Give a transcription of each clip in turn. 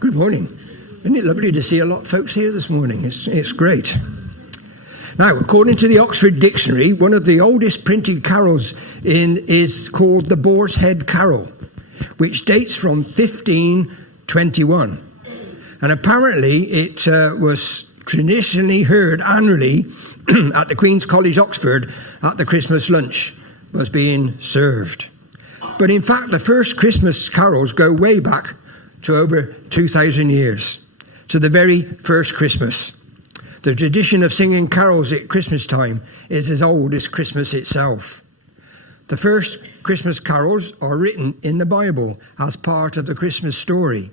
Good morning. Isn't it lovely to see a lot of folks here this morning? It's great. Now, according to the Oxford Dictionary, one of the oldest printed carols is called the Boar's Head Carol, which dates from 1521. And apparently it was traditionally heard annually at the Queen's College, Oxford, at the Christmas lunch was being served. But in fact, the first Christmas carols go way back to over 2,000 years, to the very first Christmas. The tradition of singing carols at Christmas time is as old as Christmas itself. The first Christmas carols are written in the Bible as part of the Christmas story.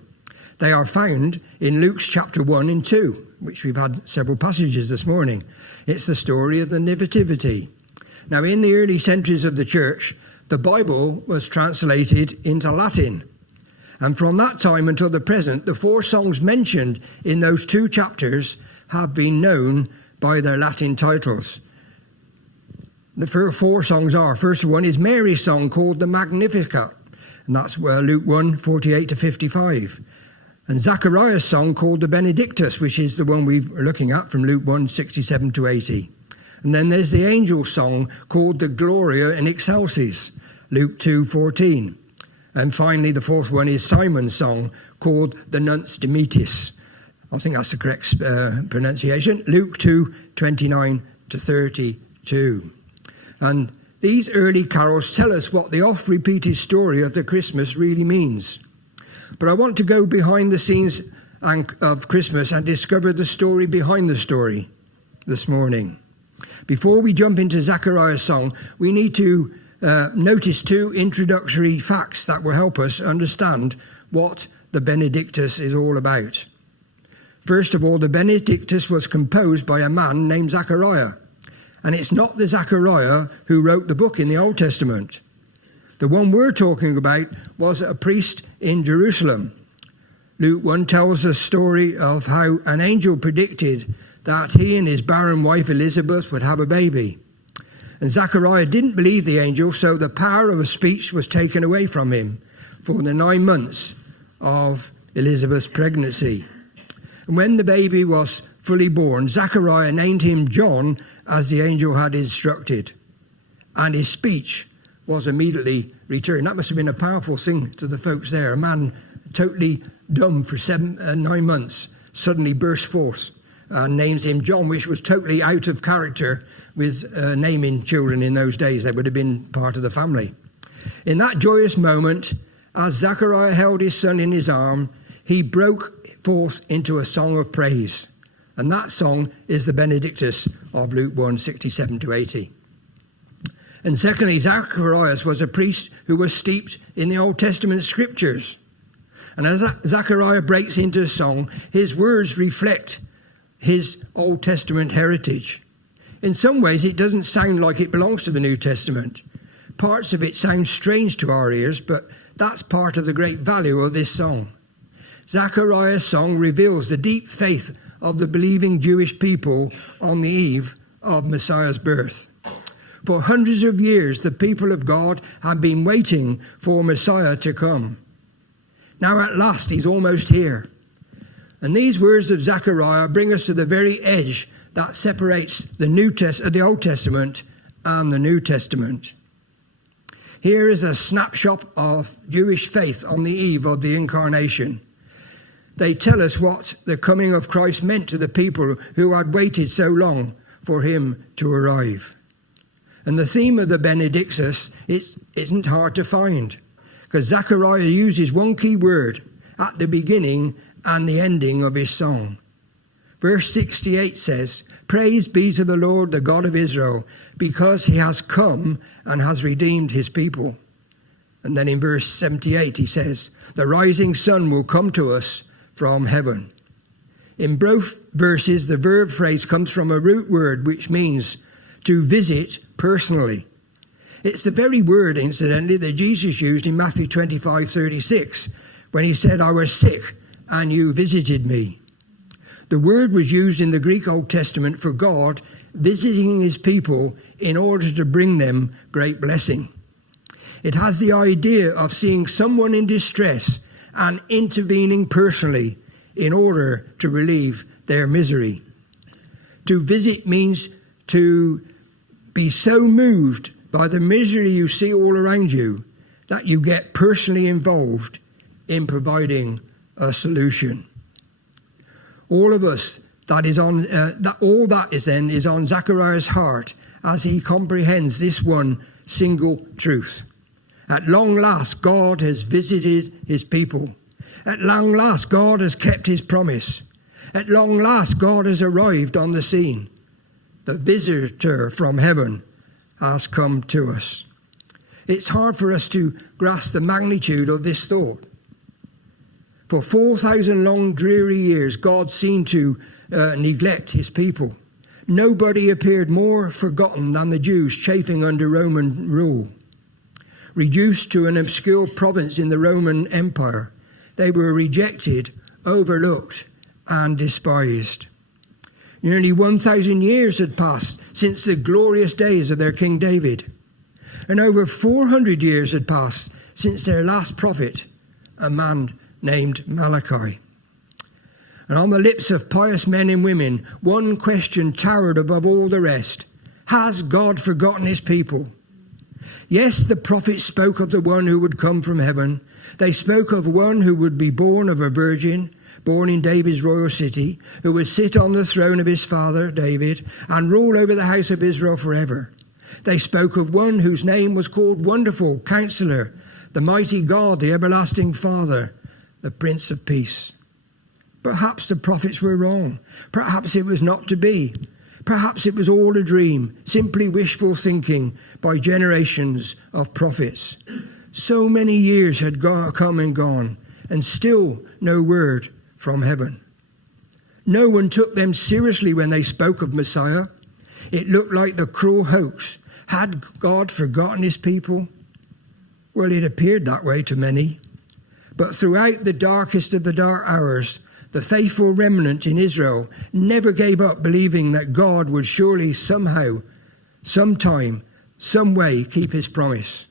They are found in Luke's chapter 1 and 2, which we've had several passages this morning. It's the story of the Nativity. Now, in the early centuries of the church, the Bible was translated into Latin. And from that time until the present, the four songs mentioned in those two chapters have been known by their Latin titles. The four songs are, first one is Mary's song called the Magnificat, and that's Luke 1, 48 to 55. And Zechariah's song called the Benedictus, which is the one we're looking at from Luke 1, 67 to 80. And then there's the angel song called the Gloria in Excelsis, Luke 2, 14. And finally, the fourth one is Simon's song called the Nunc Dimittis. I think that's the correct pronunciation. Luke 2, 29 to 32. And these early carols tell us what the oft-repeated story of the Christmas really means. But I want to go behind the scenes of Christmas and discover the story behind the story this morning. Before we jump into Zechariah's song, we need to notice two introductory facts that will help us understand what the Benedictus is all about. First of all, the Benedictus was composed by a man named Zechariah, and it's not the Zechariah who wrote the book in the Old Testament. The one we're talking about was a priest in Jerusalem. Luke 1 tells the story of how an angel predicted that he and his barren wife Elizabeth would have a baby. And Zechariah didn't believe the angel, so the power of speech was taken away from him for the 9 months of Elizabeth's pregnancy. And when the baby was fully born, Zechariah named him John as the angel had instructed. And his speech was immediately returned. That must have been a powerful thing to the folks there. A man totally dumb for 9 months suddenly burst forth and names him John, which was totally out of character with naming children in those days. They would have been part of the family. In that joyous moment, as Zechariah held his son in his arm, he broke forth into a song of praise. And that song is the Benedictus of Luke 1, 67 to 80. And secondly, Zacharias was a priest who was steeped in the Old Testament scriptures. And as Zechariah breaks into a song, his words reflect his Old Testament heritage. In some ways, it doesn't sound like it belongs to the New Testament. Parts of it sound strange to our ears, but that's part of the great value of this song. Zechariah's song reveals the deep faith of the believing Jewish people on the eve of Messiah's birth. For hundreds of years, the people of God have been waiting for Messiah to come. Now at last, he's almost here. And these words of Zechariah bring us to the very edge that separates the Old Testament and the New Testament. Here is a snapshot of Jewish faith on the eve of the Incarnation. They tell us what the coming of Christ meant to the people who had waited so long for him to arrive. And the theme of the Benedictus isn't hard to find, because Zechariah uses one key word at the beginning and the ending of his song. Verse 68 says, "Praise be to the Lord, the God of Israel, because he has come and has redeemed his people." And then in verse 78 he says, "The rising sun will come to us from heaven." In both verses, the verb phrase comes from a root word which means to visit personally. It's the very word, incidentally, that Jesus used in Matthew 25:36 when he said, "I was sick and you visited me." The word was used in the Greek Old Testament for God visiting his people in order to bring them great blessing. It has the idea of seeing someone in distress and intervening personally in order to relieve their misery. To visit means to be so moved by the misery you see all around you that you get personally involved in providing a solution. All of us, all that is on Zechariah's heart as he comprehends this one single truth. At long last, God has visited his people. At long last, God has kept his promise. At long last, God has arrived on the scene. The visitor from heaven has come to us. It's hard for us to grasp the magnitude of this thought. For 4,000 long, dreary years, God seemed to neglect his people. Nobody appeared more forgotten than the Jews chafing under Roman rule. Reduced to an obscure province in the Roman Empire, they were rejected, overlooked, and despised. Nearly 1,000 years had passed since the glorious days of their King David, and over 400 years had passed since their last prophet, a man named Malachi. And on the lips of pious men and women, one question towered above all the rest: has God forgotten his people? Yes, the prophets spoke of the one who would come from heaven. They spoke of one who would be born of a virgin, born in David's royal city, who would sit on the throne of his father David and rule over the house of Israel forever. They spoke of one whose name was called Wonderful, Counselor, the Mighty God, the Everlasting Father, the Prince of Peace. Perhaps the prophets were wrong. Perhaps it was not to be. Perhaps it was all a dream, simply wishful thinking by generations of prophets. So many years had come and gone, and still no word from heaven. No one took them seriously when they spoke of Messiah. It looked like the cruel hoax. Had God forgotten his people? Well, it appeared that way to many. But throughout the darkest of the dark hours, the faithful remnant in Israel never gave up believing that God would surely somehow, sometime, some way keep his promise.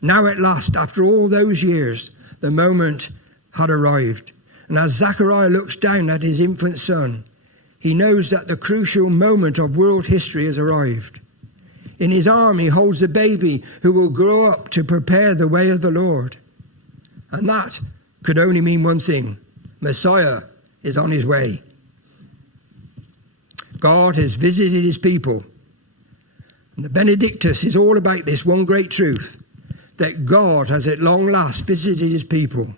Now at last, after all those years, the moment had arrived. And as Zechariah looks down at his infant son, he knows that the crucial moment of world history has arrived. In his arm he holds the baby who will grow up to prepare the way of the Lord. And that could only mean one thing: Messiah is on his way. God has visited his people. And the Benedictus is all about this one great truth, that God has at long last visited his people.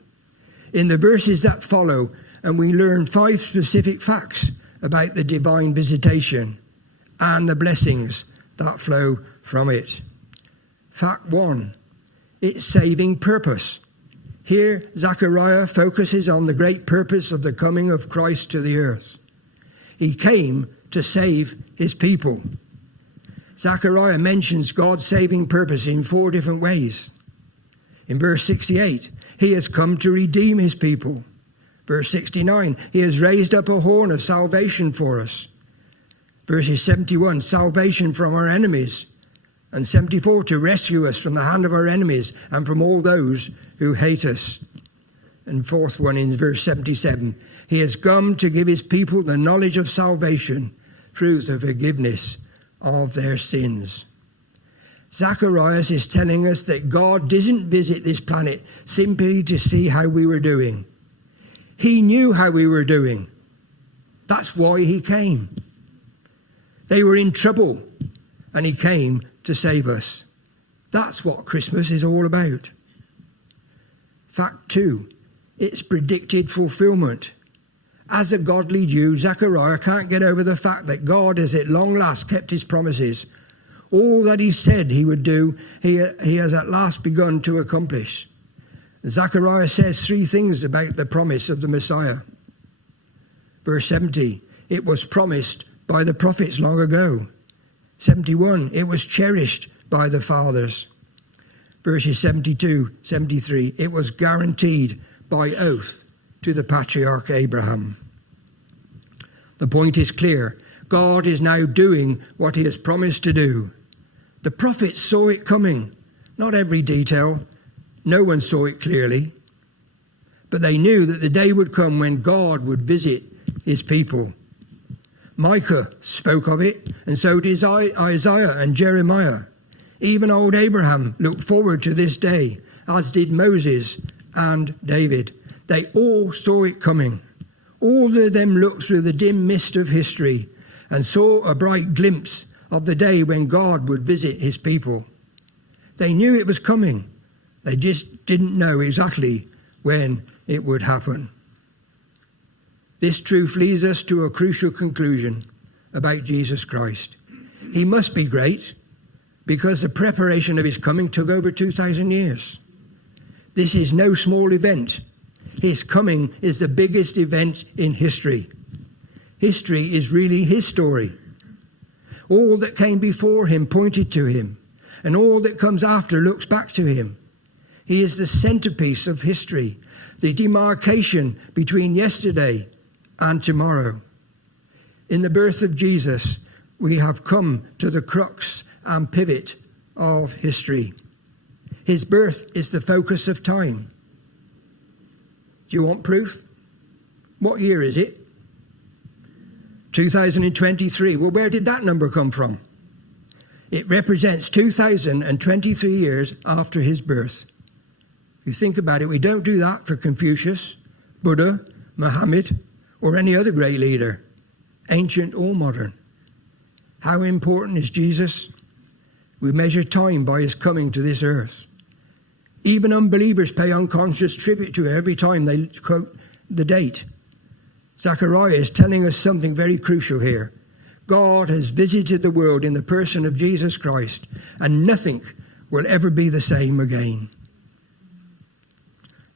In the verses that follow, and we learn 5 specific facts about the divine visitation and the blessings that flow from it. Fact 1, its saving purpose. Here, Zechariah focuses on the great purpose of the coming of Christ to the earth. He came to save his people. Zechariah mentions God's saving purpose in 4 different ways. In verse 68, he has come to redeem his people. Verse 69, he has raised up a horn of salvation for us. Verses 71, salvation from our enemies. And 74, to rescue us from the hand of our enemies and from all those who hate us. And fourth one in verse 77, he has come to give his people the knowledge of salvation through the forgiveness of their sins. Zacharias is telling us that God didn't visit this planet simply to see how we were doing. He knew how we were doing. That's why he came. They were in trouble, and he came to save us. That's what Christmas is all about. Fact 2, its predicted fulfillment. As a godly Jew, Zechariah can't get over the fact that God has at long last kept his promises. All that he said he would do, he has at last begun to accomplish. Zechariah says 3 things about the promise of the Messiah. Verse 70, it was promised by the prophets long ago. 71, it was cherished by the fathers. Verses 72, 73, it was guaranteed by oath to the patriarch Abraham. The point is clear. God is now doing what he has promised to do. The prophets saw it coming. Not every detail. No one saw it clearly. but they knew that the day would come when God would visit his people. Micah spoke of it, and so did Isaiah and Jeremiah. Even old Abraham looked forward to this day, as did Moses and David. They all saw it coming. All of them looked through the dim mist of history and saw a bright glimpse of the day when God would visit his people. They knew it was coming. They just didn't know exactly when it would happen. This truth leads us to a crucial conclusion about Jesus Christ. He must be great because the preparation of his coming took over 2,000 years. This is no small event. His coming is the biggest event in history. History is really his story. All that came before him pointed to him, and all that comes after looks back to him. He is the centerpiece of history, the demarcation between yesterday and tomorrow. In the birth of Jesus, we have come to the crux and pivot of history. His birth is the focus of time. Do you want proof? What year is it? 2023. Well, where did that number come from? It represents 2023 years after his birth. If you think about it, we don't do that for Confucius, Buddha, Muhammad, or any other great leader, ancient or modern. How important is Jesus? We measure time by his coming to this earth. Even unbelievers pay unconscious tribute to him every time they quote the date. Zechariah is telling us something very crucial here. God has visited the world in the person of Jesus Christ, and nothing will ever be the same again.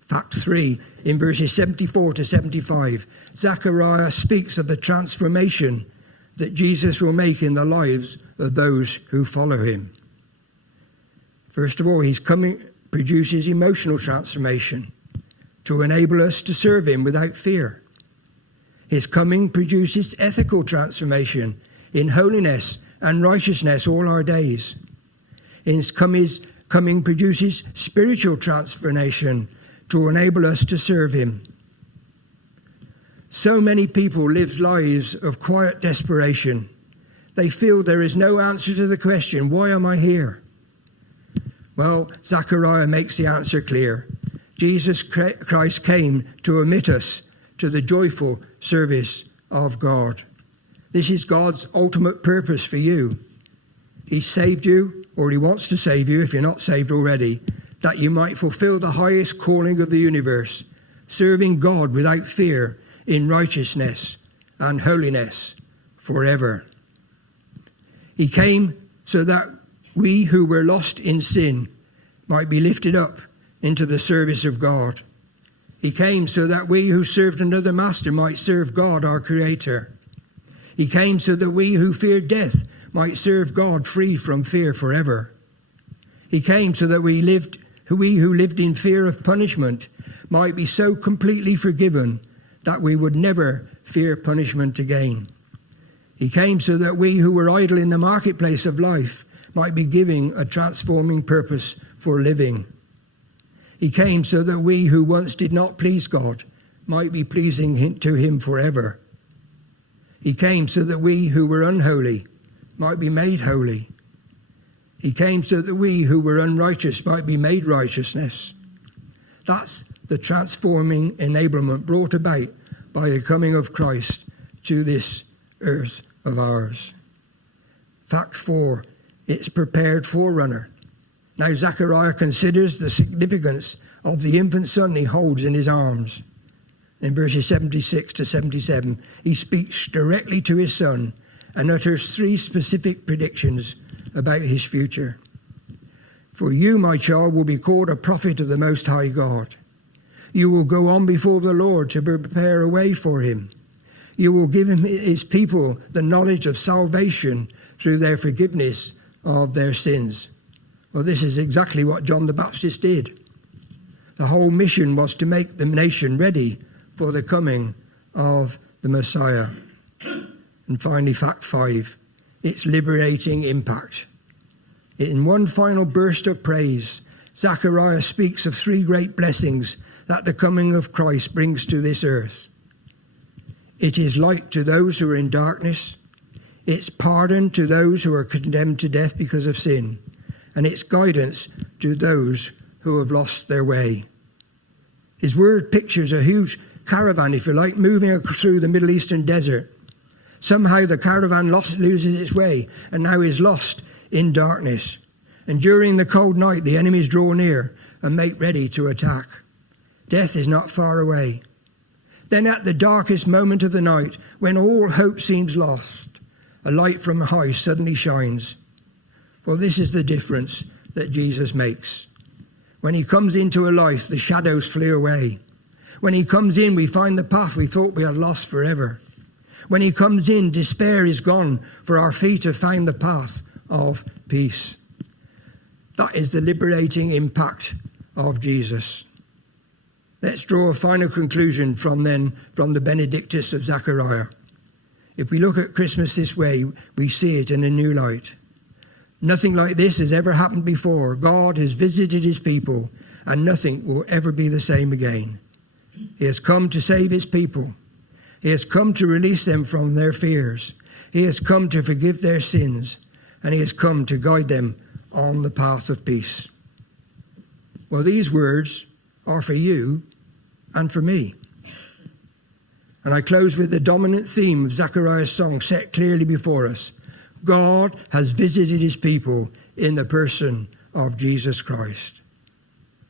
Fact 3, in verses 74 to 75, Zechariah speaks of the transformation that Jesus will make in the lives of those who follow him. First of all, his coming produces emotional transformation to enable us to serve him without fear. His coming produces ethical transformation in holiness and righteousness all our days. His coming produces spiritual transformation to enable us to serve him. So many people live lives of quiet desperation. They feel there is no answer to the question, why am I here? Well, Zechariah makes the answer clear. Jesus Christ came to admit us to the joyful service of God. This is God's ultimate purpose for you. He saved you, or he wants to save you if you're not saved already, that you might fulfill the highest calling of the universe, serving God without fear in righteousness and holiness forever. He came so that we who were lost in sin might be lifted up into the service of God. He came so that we who served another master might serve God, our Creator. He came so that we who feared death might serve God free from fear forever. He came so that we who lived in fear of punishment might be so completely forgiven that we would never fear punishment again. He came so that we who were idle in the marketplace of life might be given a transforming purpose for living. He came so that we who once did not please God might be pleasing to him forever. He came so that we who were unholy might be made holy. He came so that we who were unrighteous might be made righteousness. That's the transforming enablement brought about by the coming of Christ to this earth of ours. Fact 4, it's prepared forerunner. Now Zechariah considers the significance of the infant son he holds in his arms. In verses 76 to 77, he speaks directly to his son and utters 3 specific predictions about his future. For you, my child, will be called a prophet of the Most High God. You will go on before the Lord to prepare a way for him. You will give him his people the knowledge of salvation through their forgiveness of their sins. Well, this is exactly what John the Baptist did. The whole mission was to make the nation ready for the coming of the Messiah. And finally, fact 5, its liberating impact. In one final burst of praise, Zechariah speaks of 3 great blessings that the coming of Christ brings to this earth. It is light to those who are in darkness. It's pardon to those who are condemned to death because of sin. And it's guidance to those who have lost their way. His word pictures a huge caravan, if you like, moving through the Middle Eastern desert. Somehow the caravan loses its way and now is lost in darkness. And during the cold night, the enemies draw near and make ready to attack. Death is not far away. Then at the darkest moment of the night, when all hope seems lost, a light from high suddenly shines. Well, this is the difference that Jesus makes. When he comes into a life, the shadows flee away. When he comes in, we find the path we thought we had lost forever. When he comes in, despair is gone, for our feet have found the path of peace. That is the liberating impact of Jesus. Let's draw a final conclusion from the Benedictus of Zechariah. If we look at Christmas this way, we see it in a new light. Nothing like this has ever happened before. God has visited his people, and nothing will ever be the same again. He has come to save his people. He has come to release them from their fears. He has come to forgive their sins, and he has come to guide them on the path of peace. Well, these words are for you and for me. And I close with the dominant theme of Zechariah's song set clearly before us. God has visited his people in the person of Jesus Christ.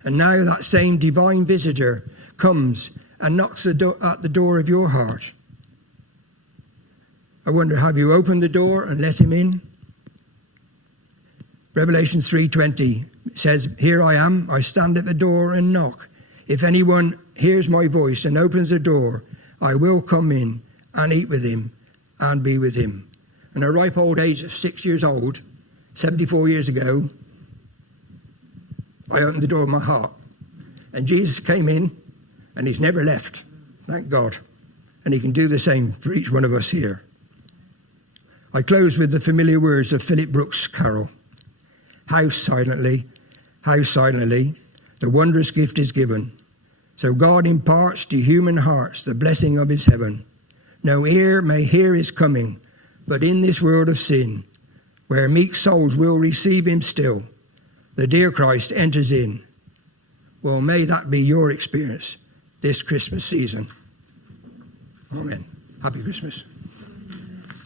And now that same divine visitor comes and knocks at the door of your heart. I wonder, have you opened the door and let him in? Revelation 3:20 says, "Here I am, I stand at the door and knock. If anyone hears my voice and opens the door, I will come in and eat with him and be with him." And at a ripe old age of 6 years old, 74 years ago, I opened the door of my heart. And Jesus came in, and he's never left. Thank God. And he can do the same for each one of us here. I close with the familiar words of Philip Brooks' carol. How silently, the wondrous gift is given. So God imparts to human hearts the blessing of his heaven. No ear may hear his coming, but in this world of sin, where meek souls will receive him still, the dear Christ enters in. Well, may that be your experience this Christmas season. Amen. Happy Christmas.